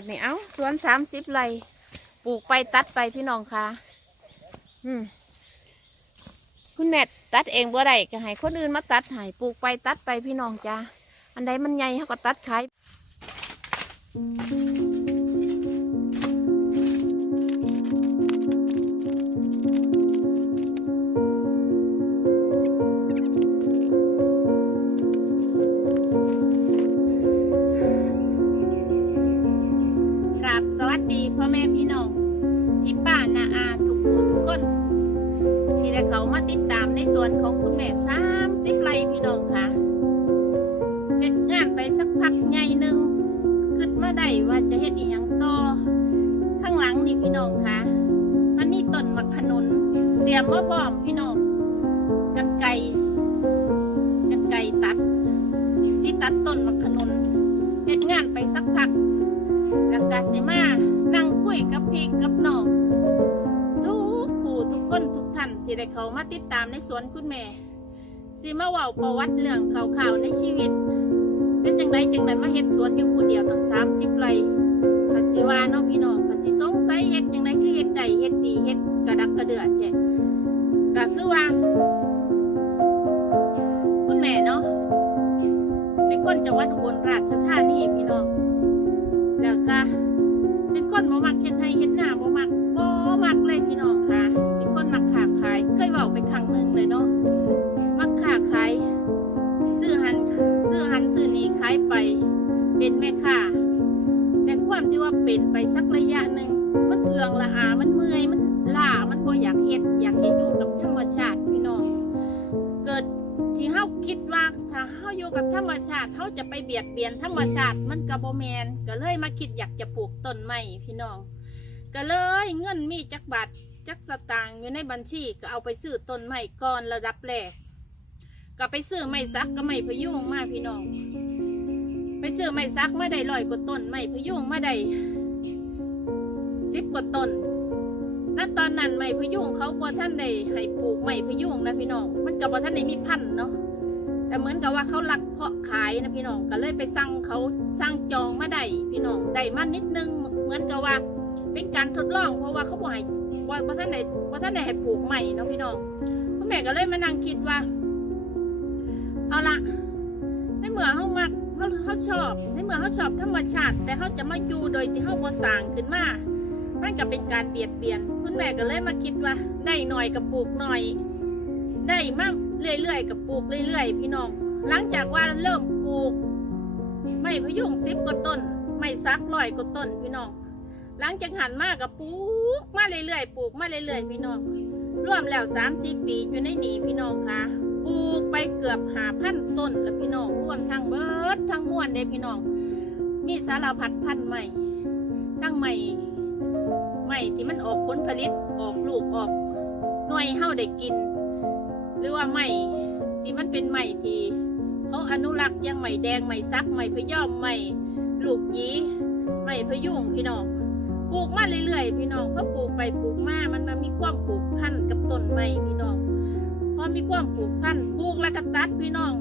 บัดนี้เอ้าสวนสามสิบไร่ปลูกไปตัดไปพี่น้องค่ะ อืมคุณแม่ตัดเองบ่ได้ก็ให้คนอื่นมาตัดให้ปลูกไปตัดไปพี่น้องจ้าอันใดมันใหญ่เขาก็ตัดขายามาติดตามในส่วนของคุณแม่สามสิบไร่พี่น้องค่ะเฮ็ดงานไปสักพักไงหนึ่งคิดมาได้ว่าจะเฮ็ดอีหยังต่อข้างหลังนี่พี่น้องค่ะ มันมีต้นมะขนุนเตรียมว่าพร้อมพี่น้องกันไก่กันไก่ตัดสิตัดต้นมะขนุนเฮ็ดงานไปสักพักแล้วก็สิมานั่งคุยกับพี่กับน้อง ที่ได้เขามาติดตามในสวนคุณแม่สิมาเว่าประวัติเรื่องข่าวๆในชีวิต เป็นจังไดจังไดมาเฮ็ดสวนอยู่คนเดียวตั้งสามสิบไร่ปัจจิว่าเนาะพี่น้องปัจจิสงสัยเฮ็ดจังไดคือเฮ็ดได้เฮ็ดดีเฮ็ดกระดักกระเดือดแท้ก็คือว่า คุณแม่เนาะเป็นคนจังหวัดอุบลราชธานี ว่าถ้าเฮาอยู่กับธรรมชาติเฮาจะไปเบียดเบียนธรรมชาติมันก็บ่แมนก็เลยมาคิดอยากจะปลูกต้นไม้พี่น้อง ก็เลยเงินมีจักบาทจักสตางค์อยู่ในบัญชีก็เอาไปซื้อต้นไม้ก่อนระดับแรกก็ไปซื้อไม้ซักก็ไม้พยุงมาพี่น้อง ไปซื้อไม้ซักมาได้ร้อยกว่าต้นไม้พยุงมาได้สิบกว่าต้นณตอนนั้นไม้พยุงเขาพอท่านได้ให้ปลูกไม้พยุงนะพี่น้อง มันกับว่ท่านได้มีพันธุ์เนาะ แต่เหมือนกับว่าเขาหลักเพาะขายนะพี่น้องก็เลยไปสั่งเขาสั่งจองมาได้พี่น้องได้มานิดนึงเหมือนกับว่า เป็นการทดลอง เพราะว่าเขาบอกว่าว่าท่านไหนว่าท่านไหนให้ปลูกใหม่เนาะพี่น้องพ่อแม่ก็เลยมานั่งคิดว่า เอาละในเมื่อเขามักเขาเขาชอบ ในเมื่อเขาชอบธรรมชาติ แต่เขาจะมาอยู่โดยที่เขาบ่สร้างขึ้นมามันก็เป็นการเบียดเบียน คุณแม่ก็เลยมาคิดว่า ได้หน่อยกับปลูกหน่อย ได้มากเรื่อยๆกับปลูกเรื่อยๆ พี่น้อง หลังจากว่าเริ่มปลูก ไม่พยุงสิบกว่าต้น ไม่ซักร้อยกว่าต้นพี่น้อง หลังจากหันมากกับปลูกมาเรื่อยๆปลูกมาเรื่อยๆพี่น้องรวมแล้วสามสี่ปีอยู่ในหนีพี่น้องค่ะปลูกไปเกือบหาพันต้นแล้วพี่น้องรวมทั้งเบิร์ดทั้งม้วลเด้พี่น้อง มีสารพัดพันใหม่ทั้งใหม่ใหม่ที่มันออกผลผลิตออกลูกออกหน่วยเฮาได้กิน หรือว่าใหม่ที่มันเป็นใหม่ที่เขาอนุรักษ์ยังใหม่แดงใหม่ซักใหม่พย่อมใหม่ลูกยีใหม่พยุงพี่น้องปลูกมาเรื่อยๆพี่น้องก็ปลูกไปปลูกมามันมามีความปลูกพันธ์กับต้นใหม่พี่น้องพอมีความปลูกพันธ์ปลูกแล้วก็ตัดพี่น้อง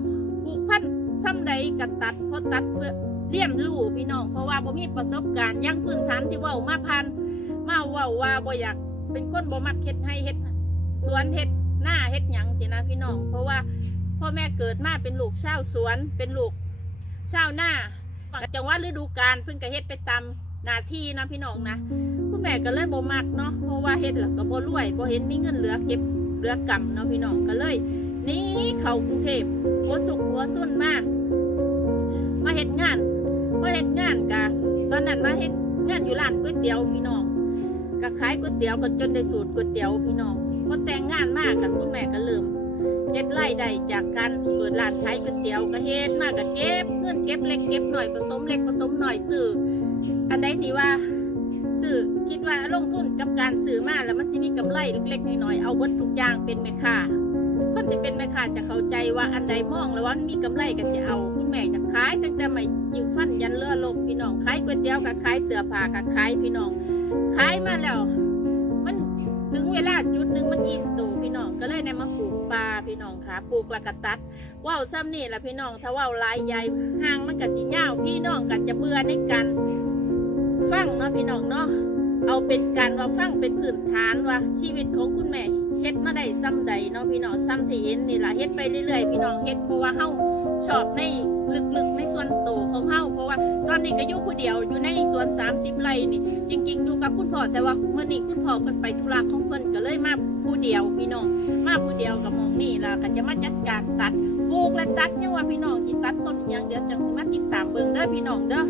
ปลูกพันธ์ซ้ำใดก็ตัดพอตัดเพื่อเลี้ยงลูกพี่น้องเพราะว่าบ่มีประสบการณ์ยังพื้นฐานที่ว่ามาพันมาว่าว่าบ่อยากเป็นคนบ่มักเฮ็ดให้เฮ็ดสวนเฮ็ด หน้าเฮ็ดหยังสินะพี่น้อง เพราะว่าพ่อแม่เกิดมาเป็นลูกชาวสวน เป็นลูกชาวหน้าจังหวะฤดูกาลเพิ่งก็เฮ็ดไปตามหน้าที่นะพี่น้องนะคุณแม่ก็เลยบ่มักเนาะเพราะว่าเฮ็ดแล้วก็บ่รวยบ่เห็นมีเงินเหลือเก็บเหลือกำเนาะพี่น้องก็เลยหนี่เข้ากรุงเทพหัวสุกหัวสุ่นมากมาเฮ็ดงานมาเฮ็ดงานกะตอนนั้นมาเฮ็ดงานอยู่ร้านก๋วยเตี๋ยวพี่น้องก็ขายก๋วยเตี๋ยวก็จนได้สูตรก๋วยเตี๋ยวพี่น้องพอแต่งงากกับคุณแม่ก็เริ่มเฮ็ดไร่ได้จากการเปิดร้านขายก๋วยเตี๋ยวก็เฮ็ดมากก็เก็บเงินเก็บเล็กเก็บหน่อยผสมเล็กผสมหน่อยซื้ออันใดที่ว่าซื้อคิดว่าลงทุนกับการซื้อมาแล้วมันสิมีกำไรเล็กๆน้อยๆเอาเบิดทุกอย่างเป็นแม่ค้าคนที่เป็นแม่ค้าจะเข้าใจว่าอันใดมองแล้วว่ามันมีกำไรก็จะเอาคุณแม่จะขายตั้งแต่ไม่ยิงฟันยันเลือลมพี่น้องขายก๋วยเตี๋ยวกับขายเสื้อผ้ากับขายพี่น้องขายมาแล้ว มันถึงเวลาจุดหนึ่งมันอิ่มตูพี่น้อง ก็เลยได้มาปลูกปลาพี่น้องค่ะปลูกและกะตัดว่าวซ้ำนี่แหละพี่น้อง ถ้าว่าวลายใหญ่ห่างมันก็สิยาวพี่น้องก็จะเบื่อในการฟังเนาะพี่น้องเนาะเอาเป็นการว่าฟังเป็นพื้นฐานว่าชีวิตของคุณแม่เฮ็ดมาได้ซ้ำใดเนาะพี่น้องซ้ำที่เห็นนี่ล่ะเฮ็ดไปเรื่อยๆพี่น้องเฮ็ดเพราะว่าเฮาชอบใน ลึกๆในส่วนโตของเฮาเพราะว่าตอนนี้ก็อยู่ผู้เดียวอยู่ในสวน 30 ไร่นี่ จริง ๆ อยู่กับคุณพ่อแต่ว่าเมื่อนี้คุณพ่อเพิ่นไปธุระของเพิ่นก็เลยมาผู้เดียวพี่น้องมาผู้เดียวกับมองนี่ล่ะก็จะมาจัดการตัดปลูกและตัดยังว่าพี่น้องที่ตัดต้นอิหยังเดี๋ยวจังมาติดตามเบิ่งเด้อพี่น้องเด้อ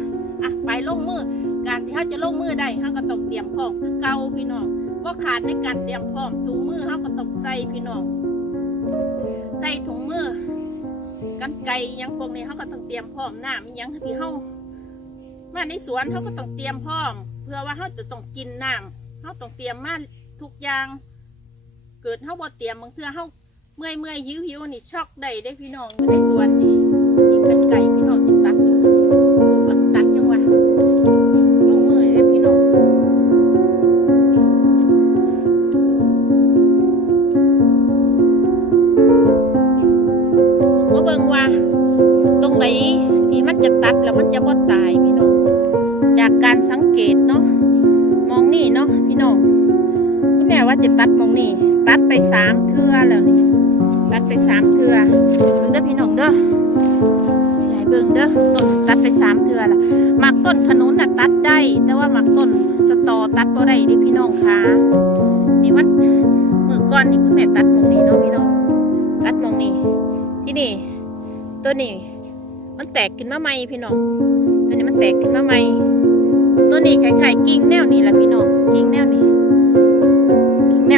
อะไปลงมือการที่เขาจะลงมือได้เขาก็ต้องเตรียมพร้อมคือเก่าพี่น้องว่าขาดในการเตรียมพร้อมถุงมือเขาก็ต้องใส่พี่น้องใส่ถุงมือ กันไก่ยังพวกนี้เขาก็ต้องเตรียมพร้อมน้ามียังที่เขามาในสวนเขาก็ต้องเตรียมพร้อม เพื่อว่าเขาจะต้องกินน้ำเขาต้องเตรียมมาทุกอย่าง เกิดเขาบ่เตรียมบางเทื่อเขาเมื่อยเมื่อยหิวหิวนี่ช็อกได้ได้พี่น้องอยู่ในสวนนี่ ตัดมองนี่ตัดไปสามเทื่อแล้วนี่ตัดไปสามเทื่อเบิ่งเด้อพี่น้องเด้อให้เบิ่งเด้อต้นตัดไปสามเทื่อละหมักต้นขนุนน่ะตัดได้ แต่ว่าหมักต้นสตอตัดบ่ได้ดิพี่น้องคะนี่มันมือก่อนนี่คุณแม่ตัดมองนี้เนาะพี่น้องตัดมองนี้ที่นี่ ตัวนี้ มันแตกขึ้นมาใหม่พี่น้องตัวนี้มันแตกขึ้นมาใหม่ตัวนี้คล้ายๆกิ่งแนวนี้แหละพี่น้องกิ่งแนวนี่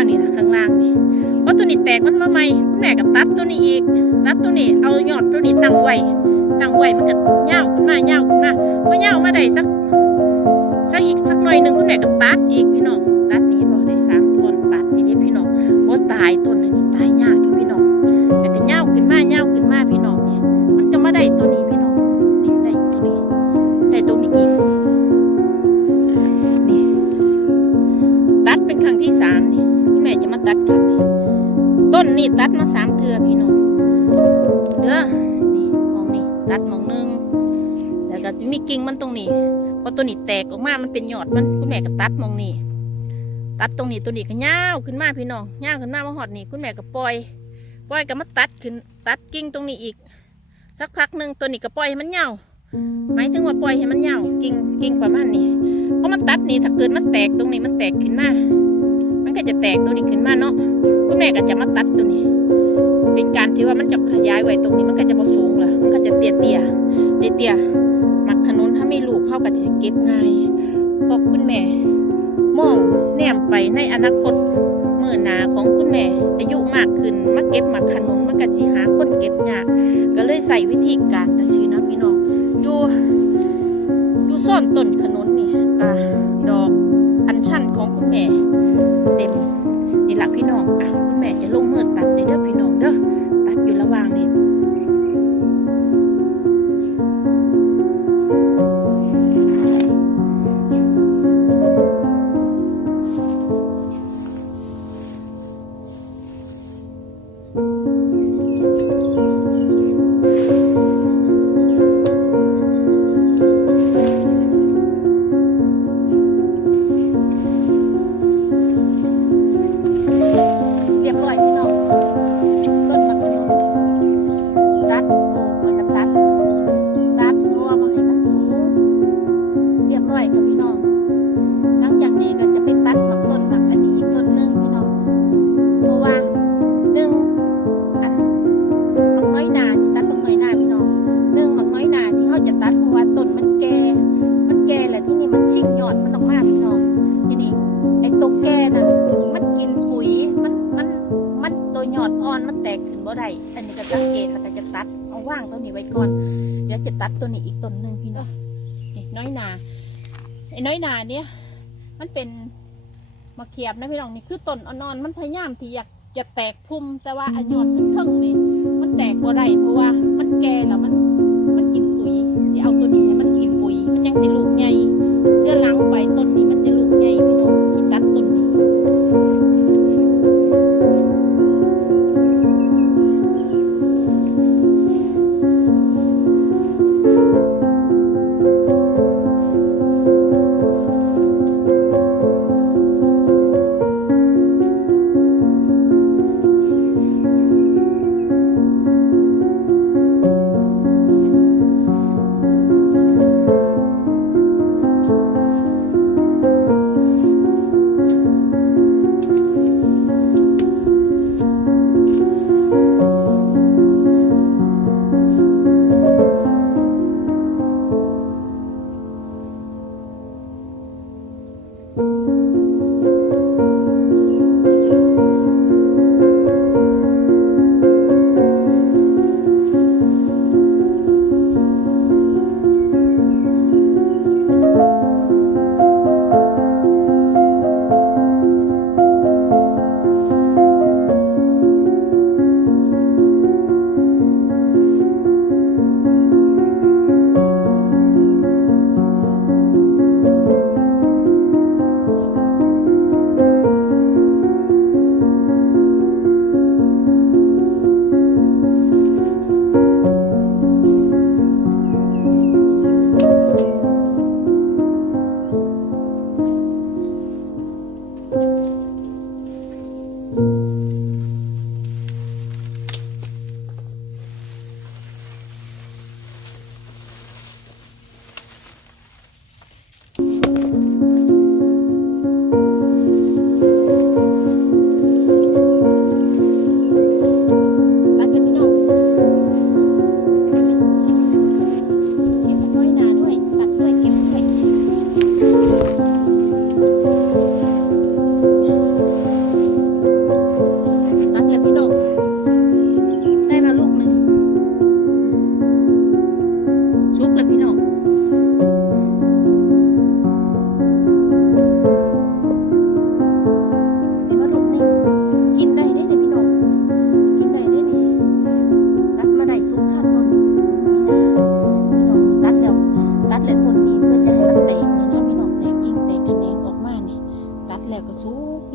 วนี้นะข้างล่างนี่เพราะตัวนี้แตกมันมาใหม่คุณแม่ก็ตัดตัวนี้อีกตัดตัวนี้เอายอดตัวนี้ตั้งไว้ตั้งไว้มันก็เงาวขึ้นมาเงาวขึ้นมาพอเงามาได้สักสักอีกสักหน่อยหนึ่งคุณแม่ก็ตัดอีกพี่น้องตัดนี่เห็นบ่ได้สามทนตัดนี่เด้พี่น้องบ่ตายต้นอันนี้ตายยากอยู่พี่น้องแต่ก็เงาขึ้นมาเงาขึ้นมาพี่น้องนี่มันก็มาได้ตัวนี้พี่น้องนี่ได้ตัวนี้ได้ตรงนี้อีกนี่ตัดเป็นครั้งที่สามนี่ ตัดครั้งนี้ต้นนี่ตัดมาสามเทือพี่น้องเด้อนี่มองนี่ตัดมองหนึงแล้วก็มีกิ่งมันตรงนี้พอตัวนี้แตกออกมามันเป็นยอดมันคุณแม่ก็ตัดมองนี่ตัดตรงนี้ตัวนี้ก็ยาวขึ้นมาพี่น้องยาวขึ้นมามาหอดนี่คุณแม่ก็ปล่อยปล่อยก็มาตัดขึ้นตัดกิ่งตรงนี้อีก สักพักหนึ่งตัวนี้ก็ปล่อยให้มันยาวหมายถึงว่าปล่อยให้มันยาวกิ่งกิ่งประมาณนี้เพราะมันตัดนี่ถ้าเกิดมันแตกตรงนี้มันแตกขึ้นมา ก็จะแตกตัวนี้ขึ้นมาเนาะคุณแม่ก็จะมาตัดตัวนี้ เป็นการที่ว่ามันจะขยายไว้ตรงนี้มันก็จะพอสูงละมันก็จะเตี้ยเตี้ยเตี้ยเตี้ยมักขนุนถ้ามีลูกเข้ากับจะเก็บง่ายเพราะคุณแม่ มองแนมไปในอนาคตเมื่อนาของคุณแม่ อายุมากขึ้นมาเก็บหมักขนุนมันก็สิหาคนเก็บยากก็เลยใส่วิธีการต่างชื่อนะพี่น้องอยู่อยู่ซ่อนต้นขนุนนี่ก็ดอกอัญชันของคุณแม่ กขึ้นบ่ได้อันนี้ก็สังเกตค่ะแต่จะตัดเอาว่างตัวนี้ไว้ก่อน เดี๋ยวจะตัดตัวนี้อีกต้นหนึ่งพี่น้องนี่น้อยนาไอ้น้อยนาเนี่ยมันเป็นมะเขียบนะพี่น้องนี่คือต้นอ่อนๆมันพยายามที่อยากจะแตกพุ่มแต่ว่าอันยอดขึ้นทึ่งนี่มันแตกบ่ได้เพราะว่ามันแก่แล้วมันมันกินปุ๋ยจะเอาตัวนี้ให้มันกินปุ๋ยมันยังสิลูกใหญ่เดือนหลังไปต้นนี้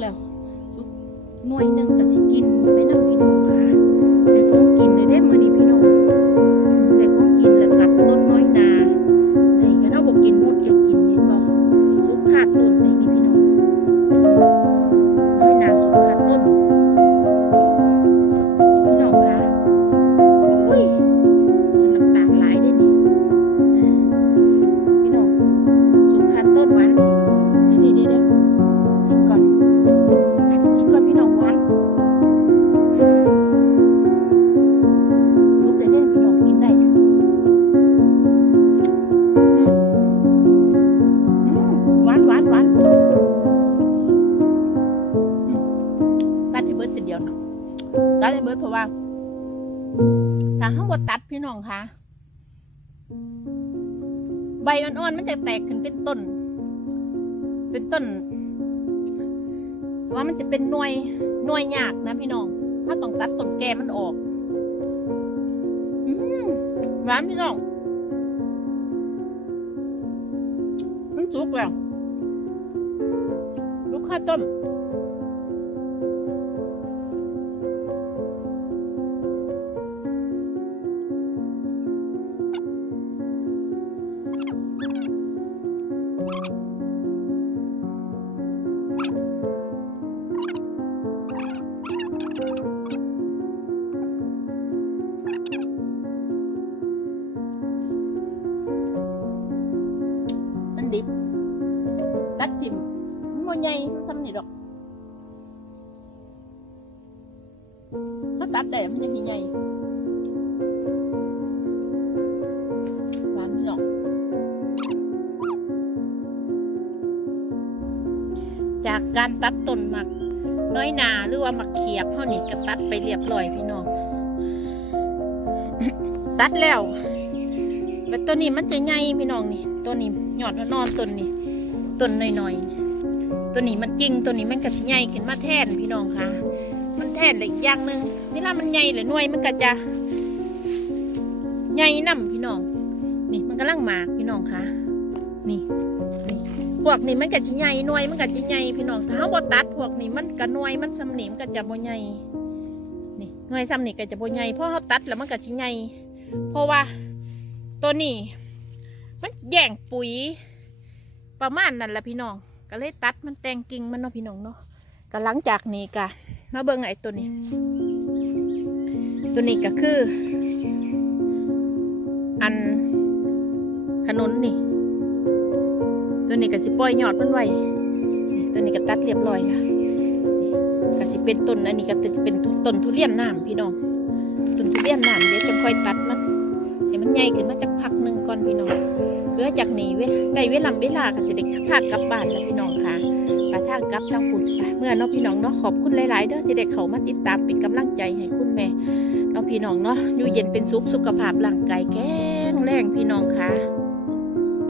แล้หน่วยหนึ่งก็สิกิน ต้นเป็นต้น เป็นต้นว่ามันจะเป็นหน่วยหน่วยยากนะพี่น้องถ้าต้องตัดต้นแก่มันออกอืมหวานพี่น้องมันสุกแล้วลูกข้าวต้ม you จากการตัดต้นหมัก น้อยนาหรือว่าหมักเขียบเท่านี้ก็ตัดไปเรียบร้อยพี่น้อง ตัดแล้วแต่ตัวนี้มันจะใหญ่พี่น้องนี่ ตัวนี้หยอดนอนต้นนี้ต้นน้อยๆ ตัวนี้มันกิ่งตัวนี้มันก็สิใหญ่ขึ้นมาแทนพี่น้องค่ะ มันแทนเลยอีกอย่างหนึ่งเวลามันใหญ่หรือหน่วยมันก็จะใหญ่นํพี่น้อง นี่มันกำลังหมากพี่น้องค่ะ นี่ พวกนี้มันก็สิใหญ่หน่วยมันก็สิใหญ่พี่น้องถ้าเราบ่ตัดพวกนี้มันก็หน่วยมันสำนิมนก็จะบ่ใหญ่นี่หน่วยสำนิก็จะบ่ใหญ่เพราะเราตัดแล้วมันก็สิใหญ่เพราะว่าตัวนี้มันแย่งปุ๋ยประมาณนั้นแหละพี่น้อง ก็เลยตัดมันแต่งกิ่งมันเนาะพี่น้องเนาะก็หลังจากนี้กะมาเบิ่งไอ้ตัวนี้ ตัวนี้ก็คือ อันขนุนนี่ ตัวนี้ก็สิปล่อยยอดมันไว้นี่ตัวนี้ก็ตัดเรียบร้อยค่ะนี่ก็สิเป็นต้นอันนี้ก็จะเป็นต้นทุเรียนน้ำพี่น้องต้นทุเรียนน้ำเดี๋ยวจะค่อยตัดมันให้มันใหญ่ขึ้นมาจากพักหนึ่งก่อนพี่น้องเหลือจากนี้เวลได้เวลาเวลาก็สิได้พากลับบ้านแล้วพี่น้องค่ะกระทางกลับทางปุ่นไปเมื่อเนาะพี่น้องเนาะขอบคุณหลาย ๆ เด้อที่ได้เขามาติดตามเป็นกำลังใจให้คุณแม่เนาะพี่น้องเนาะอยู่เย็นเป็นสุขสุขภาพร่างกายแข็งแรงพี่น้องค่ะ